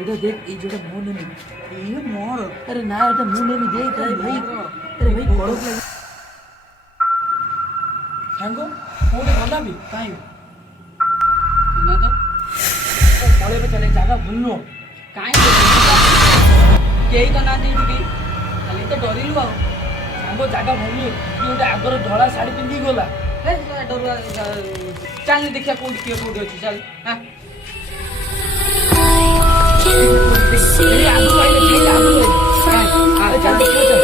এটা দেখ এই যেটা মু নেমি এই মোর আরে না এটা মু নেমি দেখ আরে ভাই বড় লাগে সাঙ্গ কোটে গলা भी কাই না তো পরে চলে জায়গা ভুললো কাই কেই তো না দেই কি খালি তো ডরিলু आ সাঙ্গ জায়গা ভুললো কি ওটা আগর ধଳା শাড়ি পিন্ধি গলা हे डरुआ चल देखिया कोड किए कोड अछि चल हां चल देखियो चल